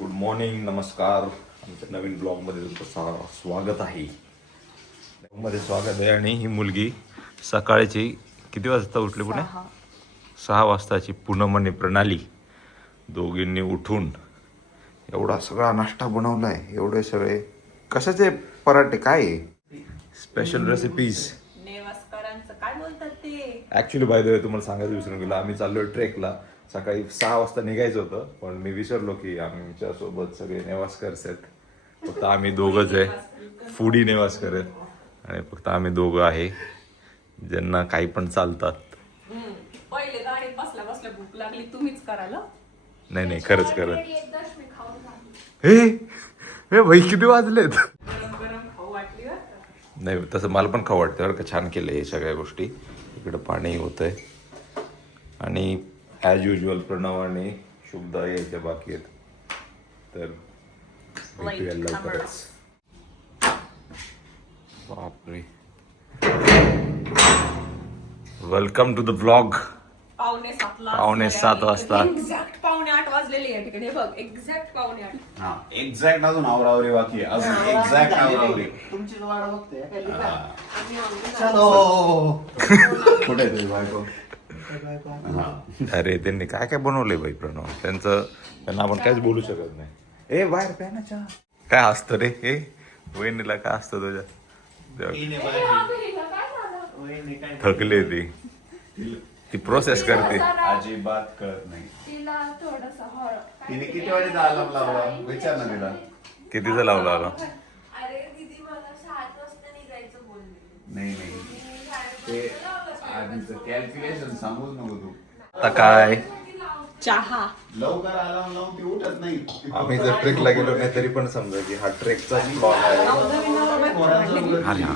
Good morning, नमस्कार. आमच्या नवीन ब्लॉगमध्ये तुमचं स्वागत आहे. ब्लॉगमध्ये स्वागत आहे. आणि ही मुलगी सकाळची किती वाजता उठली पुणे? 6 वाजताची पूनम आणि प्रणाली दोघींनी उठून एवढा सगळा नाश्ता बनवला आहे. एवढे सगळे कशाचे पराठे, काय आहे स्पेशल रेसिपीज? नेवास्करांचं काय बोलतात ते? ॲक्च्युली बाय द वे तुम्हाला सांगायचं विसरून गेलो, आम्ही चाललोय ट्रेकला. सकाळी 6 वाजता निघायचं होतं, पण मी विसरलो की आमच्या सोबत सगळे नेवास्कर्स आहेत. फक्त आम्ही दोघंच आहे, फूडी नेवास्कर आहेत. आणि फक्त आम्ही दोघं आहे ज्यांना काही पण चालतात. पहिले गाडीत बसल्या बसल्या भूक लागली, तुम्हीच करायला. नाही खरंच हे भाई किती वाजलेत? गरम गरम खाऊ वाटली बरं का? नाही तसं मला पण खाऊ वाटतं बरं का. छान केलं हे सगळ्या गोष्टी. इकडं पाणी होतंय आणि ॲज युजल प्रणव आणि शुभदा यायच्या बाकी आहेत. तर भेटूया लवकरच. बापरे, वेलकम टू द ब्लॉग. पावणे 7ला. पावणे 7 वाजता. एक्झॅक्ट पावणे 8 वाजलेली आहे तिकडे. बघ, एक्झॅक्ट पावणे 8. हा, एक्झॅक्ट अजून आवरावरी बाकी आहे. अजून एक्झॅक्ट आवरावरी. तुमचीच वाट बघते कुठे आहे तुझी बायको? हा. अरे त्यांनी काय काय बनवलंय बाई प्रणव. त्यांना आपण काहीच बोलू शकत नाही. ए बाहेर प्या ना चहा. काय असतं रे हे? वहिनीला काय असतं तुझ्या? थकले ती प्रोसेस करते. अजिबात कळत नाही. तिने किती वाजेचा अलार्म लावला विचार ना तिला. कितीचा लावला आला? अरे दीदी मला 7 वाजता निघायचं बोलले. नाही ते आधीचं कॅल्क्युलेशन सांगूच नको तू. आता काय चहा. लवकर अलार्म लावून ती उठत नाही. आम्ही जर ट्रेकला गेलो नाही तरी पण समजा की हा ट्रेकचा ब्लॉग आहे. हा ना.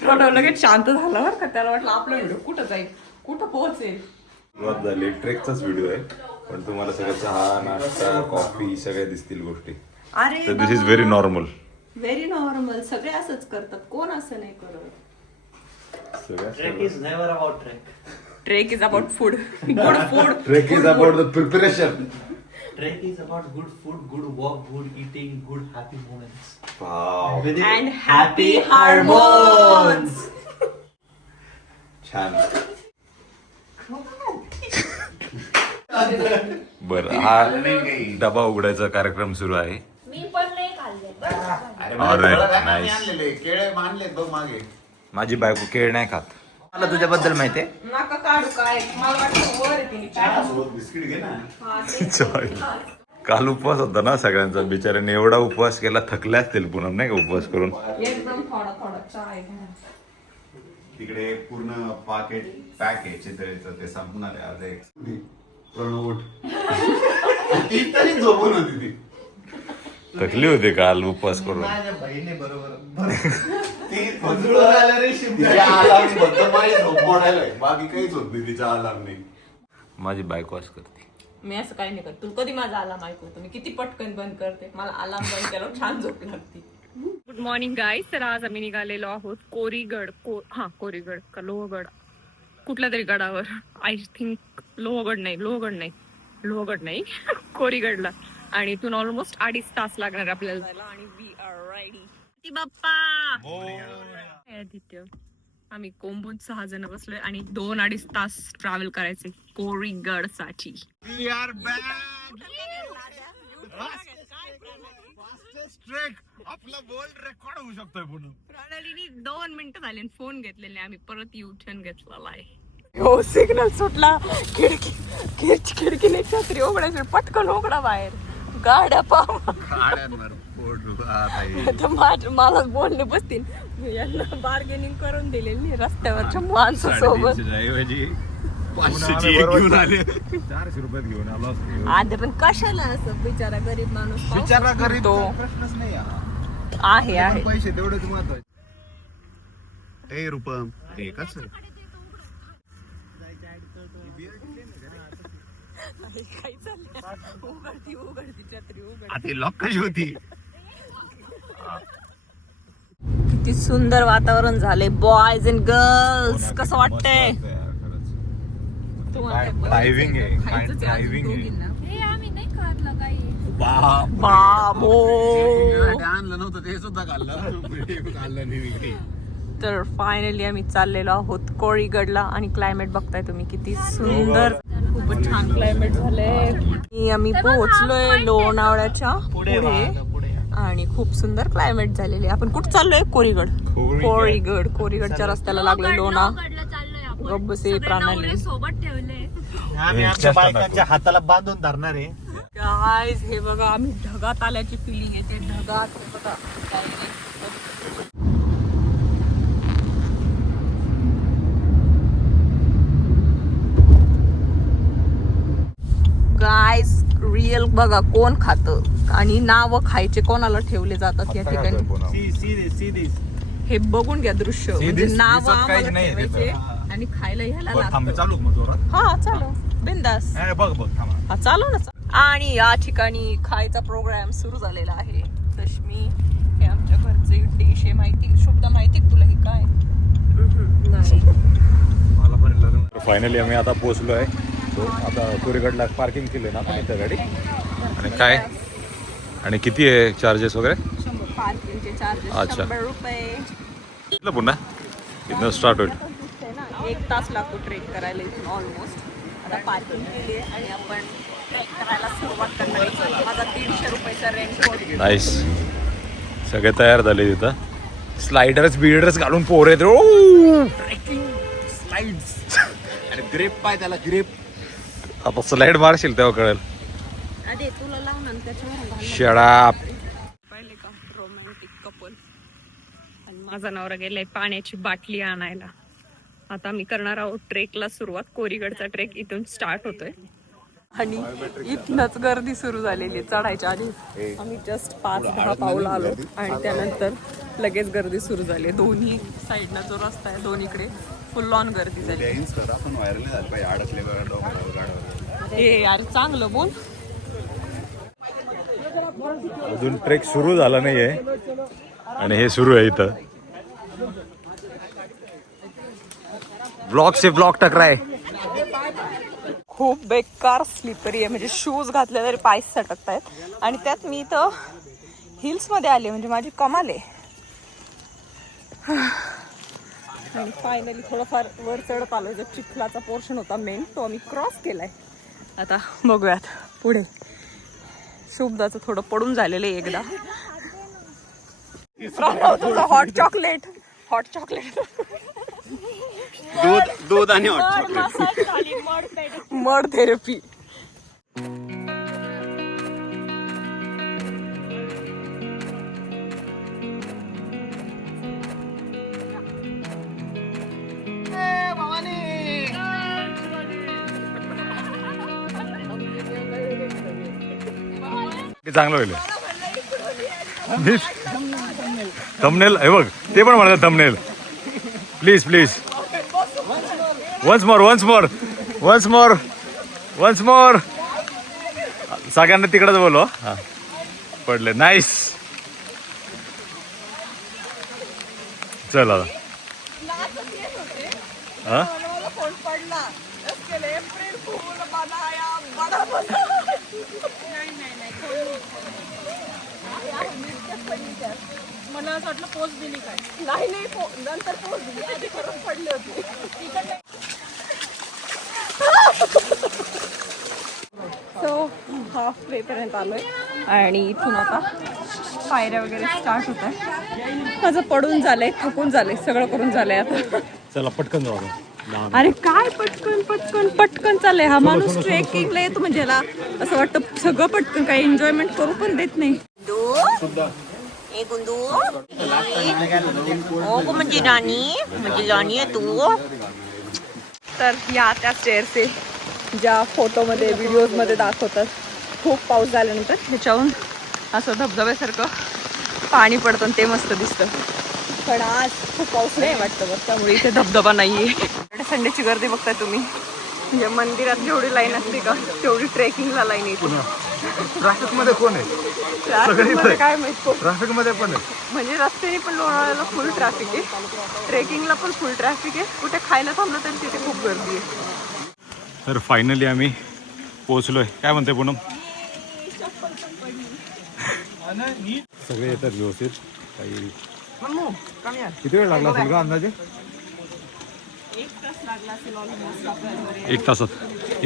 प्रणव लगेच शांत झाला बरं का. त्याला वाटलं आपला व्हिडिओ कुठं जाईल, कुठं पोहोचेल. सुरुवात झाली. ट्रेकचाच व्हिडिओ आहे, पण तुम्हाला सगळं चहा, नाश्ता, कॉफी सगळ्या दिसतील गोष्टी. अरे तर this is very normal. Very normal. सगळे असंच करतात, कोण असं नाही करत. Trek is never about trek. Trek is about food. Good food. Trek is about the preparation. Trek is about good food, good walk, good eating, good happy moments. Wow, With it, And happy hormones. छान. बरं, हा डबा उघडायचा कार्यक्रम सुरू आहे. मी पण नाही खाल्ले. अरे Alright, मला काय नाही nice. आणलेले केळे मानलेत बघ मागे. माझी बायको केळ नाही खात. मला तुझ्याबद्दल माहितीये. नका काढू काय. मला वाटतं वर आहे तिने. चहासोबत बिस्किट घे ना. हा, तेच. काल उपवास होता ना सगळ्यांचा. बिचाऱ्याने एवढा उपवास केला, थकले असतील पुन्हा नाही का उपवास करून. एकदम थोडा थोडा चहा आहे. तिकडे पूर्ण पाकेट पॅक आहे चित्रेचं, ते संपणार आहे आज. एक प्रणव उठ. ती तरी झोपून होती ती. थकली होती काल उपवास करून. माझ्या बहिणी बरोबर ती फजळून आल्या रे शिंदे. तिच्या अलार्म बद्दल माझी झोप मोडायला. बाकी काहीच होत नाही तिच्या अलार्मने. माझी बायको असं करते. मी असं काही नाही करत. तुला कधी माझा अलार्म ऐकू येतो? मी किती पटकन बंद करते. मला अलार्म बंद केल्यावर छान झोप लागते. Good morning guys. तर आज आम्ही निघालेलो आहोत कोरीगड. कोरीगड का लोहगड, कुठल्या तरी गडावर. आय थिंक लोहगड नाही कोरीगडला. आणि इथून ऑलमोस्ट 2.5 तास लागणार आपल्याला जायला. आणि वी आर रेडी. बाप्पा आदित्य. आम्ही कोंबून 6 जण बसलोय आणि 2-2.5 तास ट्रॅव्हल करायचे कोरीगड साठी. आपला बोल्ड रेकॉर्ड होऊ शकतोय पुन्हा. प्रणालीने 2 मिनिटं झाले फोन घेतलेले. आम्ही परत U-टर्न घेतलेला आहे. हो, सिग्नल सुटला. खिडकी नाही, छत्री उघडायची, पटकन उघडा बाहेर. गाड्या पाव गाड्यांवर मला बोलणे बसतील. यांना बार्गेनिंग करून दिलेली रस्त्यावरच्या माणसासोबत. 500ची घेऊन आले. 400 रुपयात घेऊन आलो असतो. आधी पण कशाला असं बिचारा गरीब माणूस पाऊस विचारला करीत तो प्रश्नच नाही आहे. पैसे तेवढेच महत्वाचे. हे रूपम हे कसं काय चाललंय? उघडती छत्री उघड. आता लॉक कशी होती. किती सुंदर वातावरण झाले. Boys and girls. कसं वाटतंय? ड्रायव्हिंग आहे ड्रायव्हिंग आहे हे आम्ही नाही खाल्लं काही. बाबो. आणलं नव्हतं ते सुद्धा खाल्लं नाही. तर फायनली आम्ही चाललेलो आहोत कोळीगडला आणि क्लायमेट बघताय तुम्ही किती सुंदर, खूपच छान क्लायमेट झालंय. आम्ही पोहोचलोय लोणावळ्याच्या पुढे आणि खूप सुंदर क्लायमेट झालेले. आपण कुठं चाललोय? कोरीगडच्या रस्त्याला लागलोय लोणा. लोहगडला चाललोय आपण. गब्बसे सगळे प्राणाली नवरे सोबत ठेवले. आम्ही आमच्या बायकांच्या हाताला बांधून धरणार आहे. गाईज हे बघा, आम्ही ढगात आल्याची फिलिंग येते. ढगात हे बघा गाईज रिअल बघा कोण खातं आणि नाव खायचे कोणाला ठेवले जातात या ठिकाणी. सी दिस हे बघून घ्या दृश्य, म्हणजे नाव दिसत काहीच आम्हाला नाही ठेवायचे तिथं. आणि खायला ह्याला बरं, थांब, लागतं. चालू मग जोरात. हा चालू बिंदास. बघ थांबा. हा चालू ना. आणि या ठिकाणी खायचा प्रोग्राम सुरू झालेला आहे. दशमी हे आमच्या घरचे डिश आहे. माहिती शुभदा, माहिती का तुला हे काय? नाही. फायनली आम्ही आता पोहोचलो आहे. तो आता कोरीगडला पार्किंग केले ना आपण इथं गाडी. आणि काय आणि किती आहे चार्जेस वगैरे? पार्किंगचे चार्जेस अच्छा. 100 रुपये. इथलं पुन्हा इथनं स्टार्ट होईल. दिसतंय ना, 1 तास लागतो ट्रेक करायला इथून ऑलमोस्ट. आता पार्किंग केली आहे आणि आपण ट्रेक करायला सुरुवात करणार आहे. माझा 150 रुपयाचा रेनकोट. नाईस. सगळे तयार झाले तिथं. स्लायडर्स बिल्डर्स घालून पोर आहेत. ट्रेकिंग स्लाइड्स अरे ग्रेप पाय त्याला ग्रेप. आता स्लाइड मारशील तेव्हा कळेल. अरे तुला लावून आणि त्याच्यावर शडाप. पाहिले का रोमॅन्टिक कपल. आणि माझा नवरा गेलाय पाण्याची बाटली आणायला. आता मी करणार आहोत ट्रेकला सुरुवात. कोरीगडचा ट्रेक इथून स्टार्ट होतोय. आणि इथनच गर्दी सुरू झालेली चढायच्या आधी. आम्ही जस्ट 5-10 पाऊल आलो आणि त्यानंतर लगेच गर्दी सुरू झाली. दोन्ही साईडला जो रस्ता आहे दोन्हीकडे फुल ऑन गर्दी झाली. आपण व्हायरल झालं पाहिजे अडकले डोंगरावर. हे यार चांगलं बोल. अजून ट्रेक सुरू झाला नाहीये आणि हे सुरू आहे इथं. ब्लॉक से ब्लॉक टकराय. खूप बेकार स्लिपरी आहे, म्हणजे शूज घातले तरी पाय सटकत आहेत. आणि त्यात मी इथं हिल्समध्ये आले, म्हणजे माझी कमाल आहे. आणि फायनली थोडंफार वर चढत आलो. जो चिखलाचा पोर्शन होता मेन, तो आम्ही क्रॉस केलाय. आता बघूयात पुढे. शुभदाचं थोडं पडून झालेलं आहे एकदा. Hot chocolate. दूध आणि हॉट चॉकलेट. Mud therapy. चांगलं होईल. थंबनेल हे बघ, ते पण म्हणतात thumbnail. Please please once more. सगळ्यांना तिकडच बोलो. हा पडले. नाईस. चल आता. हा मला असं वाटलं पोस्ट दिली काय. नाही नंतर पोस्ट दिली. आधी खरंच पडले होते. सो हाफ वे पर्यंत आलोय आणि इथून आता पायऱ्या वगैरे स्टार्ट होत आहे. माझं पडून झालंय, थकून झालंय, सगळं करून झालंय आता. चला पटकन जाऊ. अरे काय पटकन चाललंय. हा माणूस ट्रेकिंगला येतो म्हणजे याला असं वाटतं सगळं पटकन, काही एन्जॉयमेंट करू पण देत नाही. म्हणजे राणी आहे तू. तर या त्या स्टेअर्स ज्या फोटोमध्ये व्हिडिओजमध्ये दाखवतात. खूप पाऊस झाल्यानंतर ह्याच्याहून असं धबधब्यासारखं पाणी पडतं आणि ते मस्त दिसतं. पण आज खूप पाऊस नाही वाटतं बरं, त्यामुळे इथे धबधबा नाही आहे. संडेची गर्दी बघताय तुम्ही. म्हणजे मंदिरात जेवढी लाईन असते का तेवढी ट्रेकिंगला लाईन येते. ट्रॅफिक मध्ये कोण आहे? ट्रॅफिकमध्ये काय माहित. ट्रॅफिक मध्ये पण आहे. म्हणजे रस्त्याने पण लोणावळ्याला फुल ट्रॅफिक आहे, ट्रेकिंगला पण फुल ट्रॅफिक आहे. कुठे खायला थांबलं तरी तिथे खूप गर्दी आहे. तर फायनली आम्ही पोहोचलोय. काय म्हणते पूनम? सगळे येतात व्यवस्थित. काही किती वेळ लागला असेल का अंदाजे? 1 तास लागला असेल ऑलमोस्ट आपल्याला.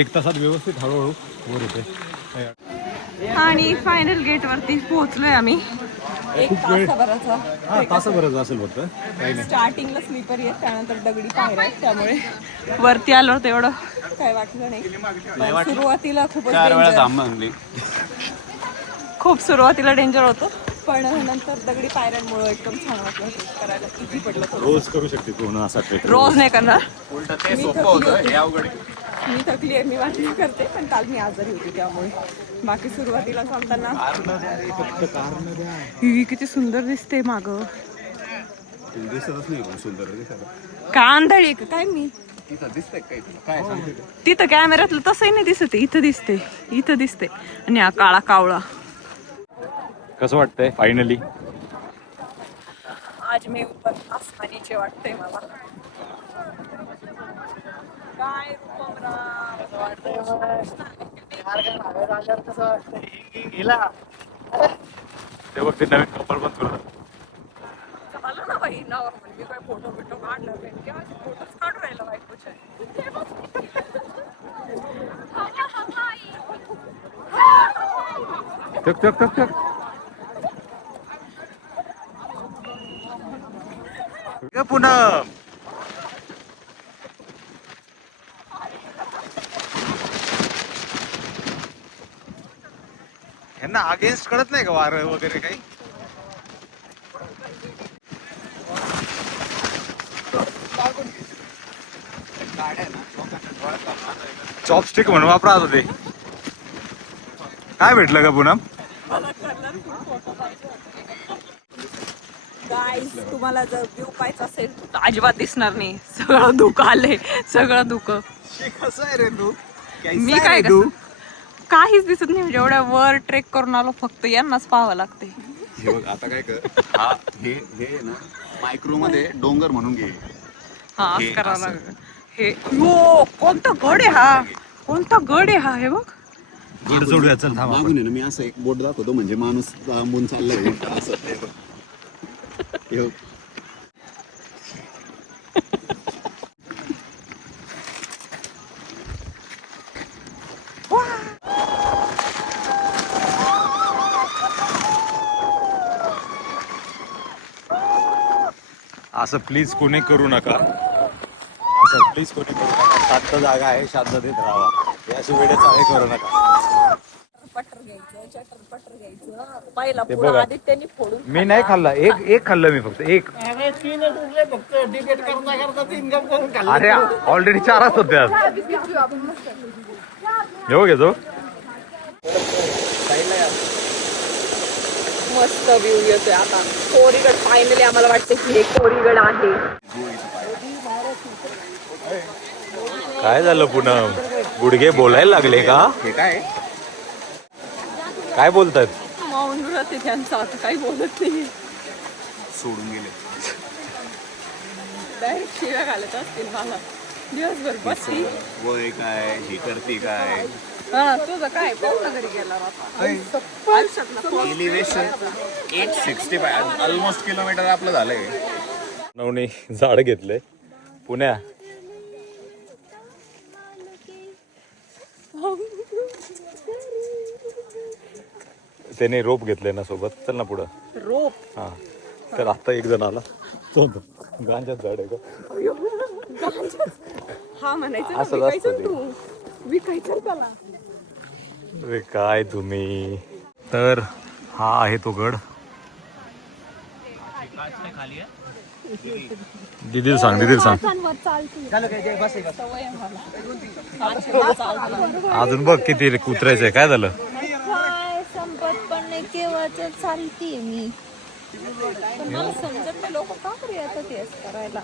1 तासात व्यवस्थित हळूहळू वर येते. आणि फायनल गेट वरती पोहोचलोय आम्ही. 1 तासाभराचा हा तासाभरच असेल फक्त, काही नाही. स्टार्टिंगला स्लीपर येत, त्यानंतर दगडी पायऱ्या आहेत, त्यामुळे वरती आलो तेवढं काय वाटलं नाही. पण सुरुवातीला खूपच डेंजर, खूप सुरुवातीला डेंजर होतं, पण नंतर दगडी पायऱ्यांमुळे एकदम छान वाटलं. करायला इझी पडलं थोडं. रोज करू शकते पूर्ण असा ट्रेक. रोज नाही करणार, मी थकली आहे, मी वाटली करते, पण काल मी आजारी होती त्यामुळे. बाकी सुरुवातीला चालताना ही किती सुंदर दिसते माग. दिसतच नाही पण सुंदर दिसत. कांदळी काय मी तिथं दिसतंय काय तुला? काय सांगते ते? तिथं कॅमेऱ्यातलं तसंही नाही दिसते, इथं दिसते, इथं दिसते. आणि हा काळा कावळा. कसं वाटतंय फायनली? आज मी ऊपर आसमानीचे वाटतंय मला. काय रूपमराव वाटतंय ते बघ ते नवीन कपल पण करतात. झालं ना बाई नॉर्मल. मी काय फोटो बिटो काढणार नाही, केव्हाचे फोटोच काढून राहिला बायकोचे. टक टक टक टक. पुन्हा ह्यांना अगेन्स्ट कळत नाही का वारं वगैरे काही? चॉपस्टिक म्हणून वापरा होते. काय भेटलं का पुन्हा? गाईस, तुम्हाला जर व्ह्यू पाहायचा असेल तर अजिबात दिसणार नाही. सगळं धुकं आलंय, सगळं धुकं. कसं आहे रे तू? मी काय कसं काहीच दिसत नाही. म्हणजे एवढ्या वर ट्रेक करून आलो, फक्त यांनाच पाहावं लागते. हे बघ आता काय कर, हा हे ना मायक्रो मध्ये डोंगर म्हणून घे. हा हे असं करावं असं. लागेल. हे यो कोणता गड आहे हा? कोणता गड आहे हा? हे बग. गड जोडूया, चल थांब. मागून आहे ना मी असं एक बोट दाखवतो, म्हणजे माणूस लांबून चाललाय असं. हे बघ. हे बघ. असं प्लीज कोणी करू नका. असं प्लीज कोणी करू नका. शांत जागा आहे, शांततेत राहावा. हे असे वेळे चाळे करू नका. पटर घ्यायचं, चटर पटर घ्यायचं. पहिला ते पुढं बघा. आदित्याने फोडून मी नाही खाल्ला, एक खाल्लं मी फक्त एक. अरे ऑलरेडी 4च होते आज. घेऊ घेतो. मस्त व्ह्यू येतोय आता. कोरीगड फायनली आम्हाला वाटतं की हे कोरीगड आहे. काय झालं पुन्हा? गुडघे बोलायला लागले का? हे काय काय बोलतायत? मौन व्रत आहे त्यांचं, आता काही बोलत नाही. सोडून गेले. डायरेक्ट शिव्या घालत असतील मला दिवसभर. बसती वय काय, हे करते काय. हा तुझं काय पाहुणा घरी गेला आता. एलिव्हेशन 865 ऑलमोस्ट किलोमीटर आपलं झालंय. नवनी झाड घेतलंय पुण्या. त्याने रोप घेतलंय ना सोबत. चल ना पुढं. रोप हा तर आता एक जण आला. तो गांजात झाड आहे का? हा म्हणायचं ना, असंच विकायचं असतं ते. तू विकायचं त्याला. अरे काय तुम्ही. तर हा आहे तो गड. दीदी सांग, दीदी सांग. अजून बघ किती उतरायचंय. काय झालं? काय संपत पण नाही, केव्हाच चालतीये मी. पण मला समजत नाही लोक का बरं येतात हे करायला.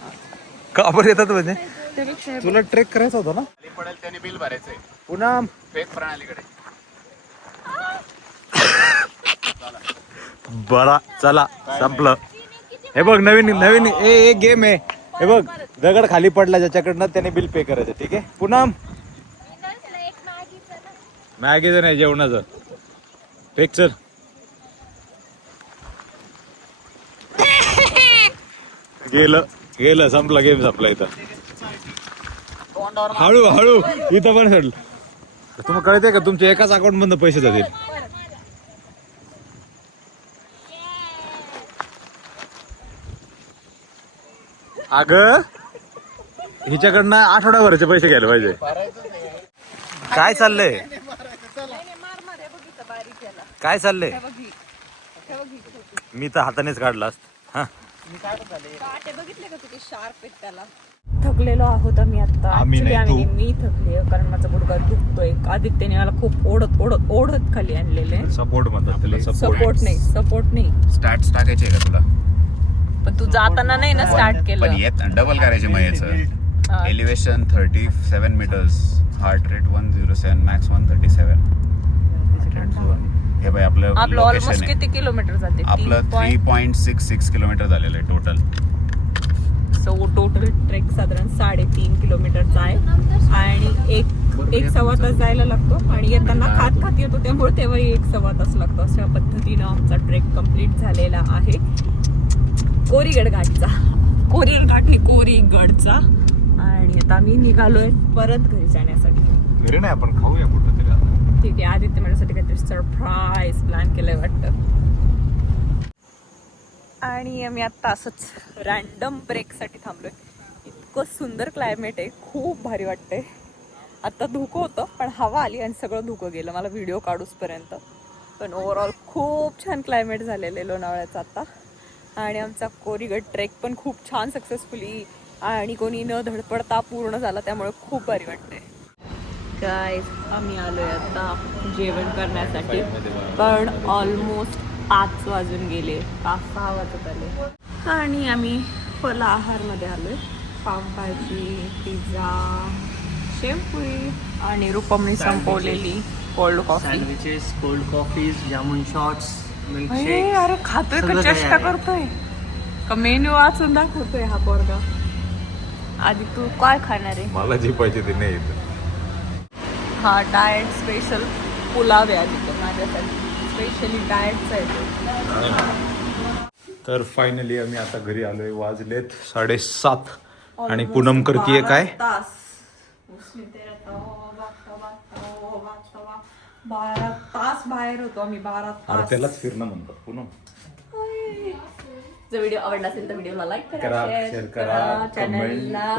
का बरं येतात म्हणजे? तुला ट्रेक करायचा होता ना? पडेल त्याने बिल भरायचंय पुन्हा फेक प्रणालीकडे. बरा चला संपलं. हे बघ नवीन नवीन एक गेम आहे. हे बघ दगड खाली पडला ज्याच्याकडनं त्याने बिल पे करायचं. ठीक आहे पुन्हा मॅगीचं नाही जेवणाचं पिक्चर. गेलं संपला गेम संपला इथं. हळू हळू इथं पण सोडलं. तुम्हाला कळतंय का तुमच्या एकाच अकाउंट मधून पैसे जातील. अगं हिच्याकडनं आठवड्याभराचे पैसे घ्यायला पाहिजे. काय चाललंय काय चाललंय. मी तर हातानेच काढला असत. हा बघितले का तुझे शार्प आहेत त्याला. थकलेलो आहोत आम्ही आता. आम्ही नाही, Actually तू. मी थकले कारण माझा गुडघा दुखतोय. आदित्यने मला खूप ओढत ओढत ओढत खाली आणलेले. सपोर्ट म्हणतात त्याला. सपोर्ट नाही. स्टार्ट टाकायचे का तुला? पण तू जाताना नाही ना स्टार्ट पण केलं. येत डबल करायचे मग याचं. Elevation 37 metres, heart rate 107, max 137. हे बाई आपलं आपलं ऑलमोस्ट लोकेशन आहे. किती किलोमीटर जाते. आपलं 3.66 किलोमीटर झालेलं आहे टोटल. सो टोटल ट्रेक साधारण 3.5 किलोमीटरचा आहे आणि एक सव्वा तास जायला लागतो आणि येताना खात येतो त्यामुळे तेव्हाही 1 सव्वा तास लागतो. अशा पद्धतीनं आमचा ट्रेक कम्प्लीट झालेला आहे कोरीगड घाटचा. कोरीगडचा. आणि आता आम्ही निघालोय परत घरी जाण्यासाठी. घरी नाही आपण खाऊया कुठं तरी आता. ठीक आहे. आदित्य माझ्यासाठी काहीतरी सरप्राईज प्लॅन केलंय वाटतं. आणि आम्ही आता असंच रॅन्डम ब्रेकसाठी थांबलोय. इतकं सुंदर क्लायमेट आहे. खूप भारी वाटतंय. आता धुकं होतं पण हवा आली आणि सगळं धुकं गेलं मला व्हिडिओ काढूसपर्यंत. पण ओव्हरऑल खूप छान क्लायमेट झालेलं आहे लोणावळ्याचं आता. आणि आमचा कोरीगड ट्रेक पण खूप छान सक्सेसफुली आणि कोणी न धडपडता पूर्ण झाला त्यामुळे खूप भारी वाटतंय. काय आम्ही आलोय आता जेवण करण्यासाठी पण ऑलमोस्ट 5 वाजून गेले. 5-6 वाजत आले आणि आम्ही फलाहारमध्ये आलोय. पावभाजी, पिझ्झा, शेवपुरी आणि रुपमने संपवलेली cold coffee. Sandwiches, cold coffees, jamun shots, अरे अरे खातोय का चेष्टा करतोय का मेन्यू वाचून दाखवतोय हा पोरगा. आधी तू काय खाणार आहे. मला जे पाहिजे ते नाही येत. हा डाएट स्पेशल पुलाव आहे आधी तर माझ्यासाठी. स्पेशली डाएटचा आहे. तर फायनली आम्ही आता घरी आलोय. वाजलेत 7:30 आणि पूनम करतीये काय. 12 तास बाहेर होतो आम्ही. 12 तास. त्यालाच फिरणं म्हणतात पूनम. जर व्हिडिओ आवडला असेल तर व्हिडिओला लाईक करा, शेअर करा, चॅनलला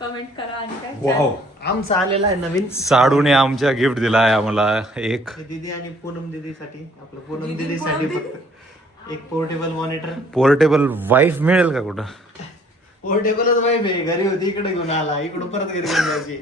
कमेंट करा आणि काय वाव आमचा आलेला आहे नवीन. साडूने आमच्या गिफ्ट दिला आहे आम्हाला एक. दीदी आणि पूनम दीदीसाठी, आपलं पूनम दीदीसाठी फक्त एक पोर्टेबल मॉनिटर. पोर्टेबल वाईफ मिळेल का कुठं. पोर्टेबलच वाईफ आहे. घरी होती इकडे घेऊन आला, इकडून परत घरी घेऊन जायची.